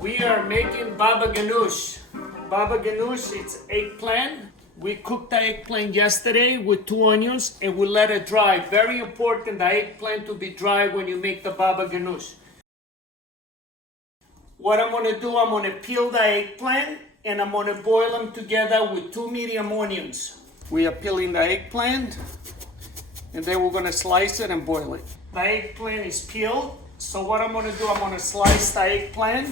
We are making Baba Ghanoush. Baba Ghanoush, it's eggplant. We cooked the eggplant yesterday with 2 onions and we let it dry. Very important, the eggplant to be dry when you make the Baba Ghanoush. What I'm gonna do, I'm gonna peel the eggplant and I'm gonna boil them together with 2 medium onions. We are peeling the eggplant and then we're gonna slice it and boil it. The eggplant is peeled, so what I'm gonna do, I'm gonna slice the eggplant.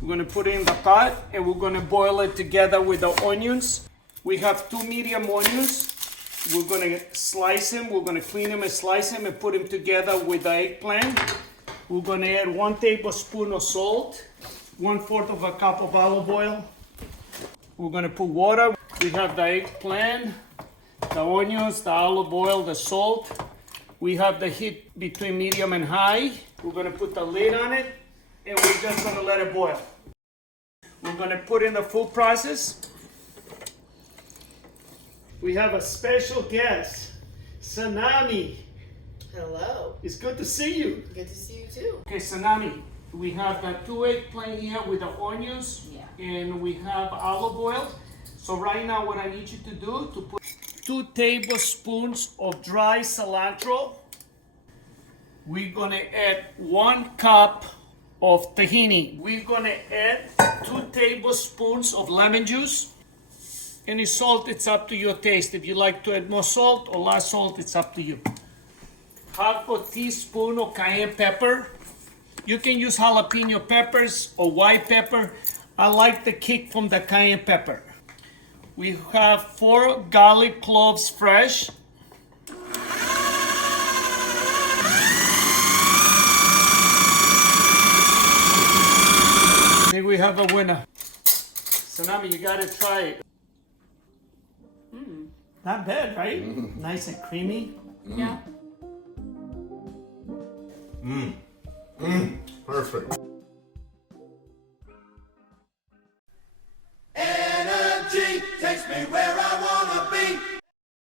We're gonna put it in the pot and we're gonna boil it together with the onions. We have 2 medium onions. We're gonna slice them, we're gonna clean them and slice them and put them together with the eggplant. We're gonna add 1 tablespoon of salt, 1/4 of a cup of olive oil. We're gonna put water. We have the eggplant, the onions, the olive oil, the salt. We have the heat between medium and high. We're gonna put the lid on it and we're just gonna let it boil. We're gonna put in the food process. We have a special guest, Sanami. Hello. It's good to see you. Good to see you too. Okay, Sanami, we have the 2 eggplant here with the onions, and we have olive oil. So right now what I need you to do, to put 2 tablespoons of dry cilantro. We're gonna add 1 cup of tahini. We're gonna add 2 tablespoons of lemon juice. Any salt, it's up to your taste. If you like to add more salt or less salt, it's up to you. 1/2 teaspoon of cayenne pepper. You can use jalapeno peppers or white pepper. I like the kick from the cayenne pepper. We have 4 garlic cloves fresh. I think we have a winner. Sanami, you gotta try it. Not bad, right? Nice and creamy. Yeah. Perfect.